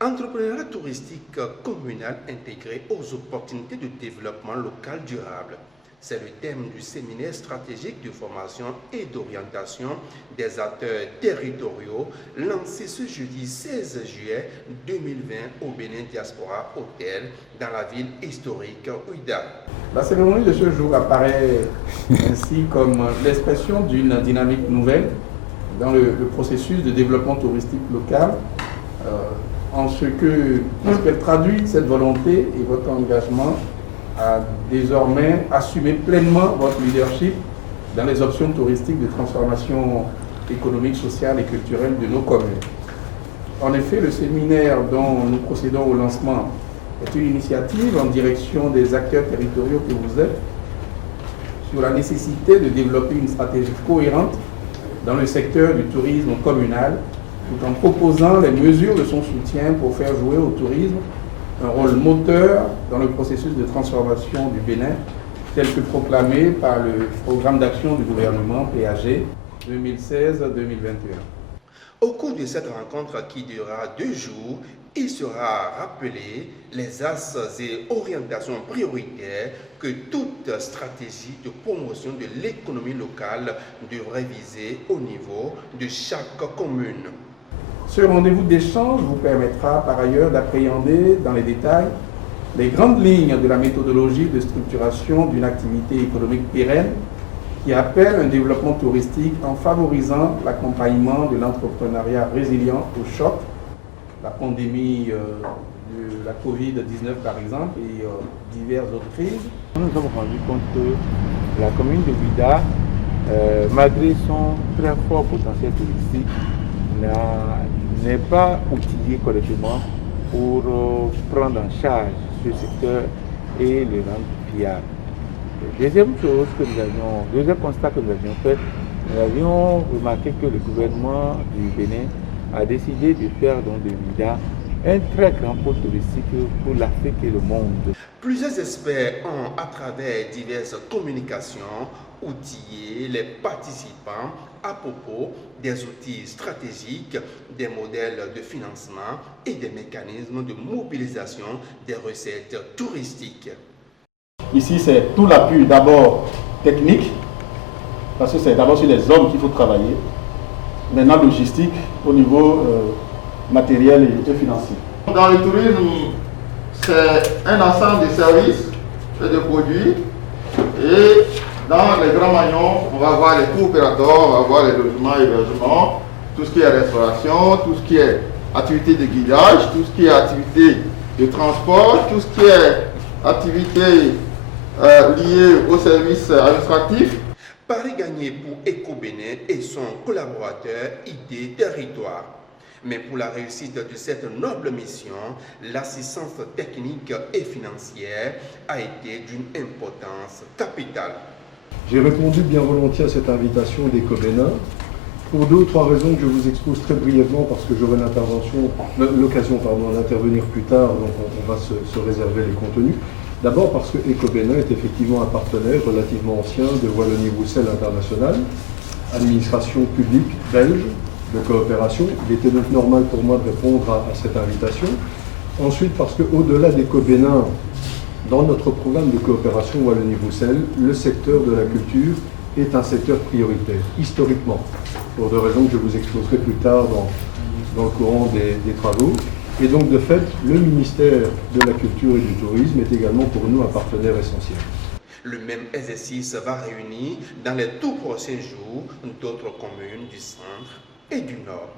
Entrepreneuriat touristique communal intégré aux opportunités de développement local durable. C'est le thème du séminaire stratégique de formation et d'orientation des acteurs territoriaux lancé ce jeudi 16 juillet 2020 au Bénin Diaspora Hotel dans la ville historique Ouidah. La cérémonie de ce jour apparaît ainsi comme l'expression d'une dynamique nouvelle dans le processus de développement touristique local, en ce qu'elle traduit cette volonté et votre engagement à désormais assumer pleinement votre leadership dans les options touristiques de transformation économique, sociale et culturelle de nos communes. En effet, le séminaire dont nous procédons au lancement est une initiative en direction des acteurs territoriaux que vous êtes sur la nécessité de développer une stratégie cohérente dans le secteur du tourisme communal, tout en proposant les mesures de son soutien pour faire jouer au tourisme un rôle moteur dans le processus de transformation du Bénin, tel que proclamé par le programme d'action du gouvernement PAG 2016-2021. Au cours de cette rencontre qui durera 2 jours, il sera rappelé les axes et orientations prioritaires que toute stratégie de promotion de l'économie locale devrait viser au niveau de chaque commune. Ce rendez-vous d'échange vous permettra par ailleurs d'appréhender dans les détails les grandes lignes de la méthodologie de structuration d'une activité économique pérenne qui appelle un développement touristique en favorisant l'accompagnement de l'entrepreneuriat résilient au choc, la pandémie de la Covid-19 par exemple et diverses autres crises. Nous nous sommes rendus compte que la commune de Ouidah, malgré son très fort potentiel touristique, n'est pas outillée correctement pour prendre en charge ce secteur et le rendre viable. Deuxième constat que nous avions fait, nous avions remarqué que le gouvernement du Bénin a décidé de faire donc de Ouidah un très grand pôle touristique pour l'Afrique et le monde. Plusieurs experts ont, à travers diverses communications, outillé les participants à propos des outils stratégiques, des modèles de financement et des mécanismes de mobilisation des recettes touristiques. Ici, c'est tout l'appui d'abord technique, parce que c'est d'abord sur les hommes qu'il faut travailler. Maintenant, logistique au niveau matériel et financier. Dans le tourisme, c'est un ensemble de services et de produits. Et dans les grands maillons, on va voir les coopérateurs, on va voir les logements, hébergements, tout ce qui est restauration, tout ce qui est activité de guidage, tout ce qui est activité de transport, tout ce qui est activité liée aux services administratifs. Paris gagné pour Eco-Bénin et son collaborateur ID Territoire. Mais pour la réussite de cette noble mission, l'assistance technique et financière a été d'une importance capitale. J'ai répondu bien volontiers à cette invitation d'Eco-Bénin pour 2 ou 3 raisons que je vous expose très brièvement parce que j'aurai l'occasion d'intervenir plus tard, donc on va se réserver les contenus. D'abord parce que Eco-Bénin est effectivement un partenaire relativement ancien de Wallonie-Bruxelles International, administration publique belge de coopération. Il était donc normal pour moi de répondre à cette invitation. Ensuite parce qu'au-delà d'Eco-Bénin, dans notre programme de coopération Wallonie-Bruxelles, le secteur de la culture est un secteur prioritaire, historiquement, pour 2 raisons que je vous exposerai plus tard dans le courant des travaux. Et donc, de fait, le ministère de la Culture et du Tourisme est également pour nous un partenaire essentiel. Le même exercice va réunir dans les tout prochains jours d'autres communes du centre et du nord.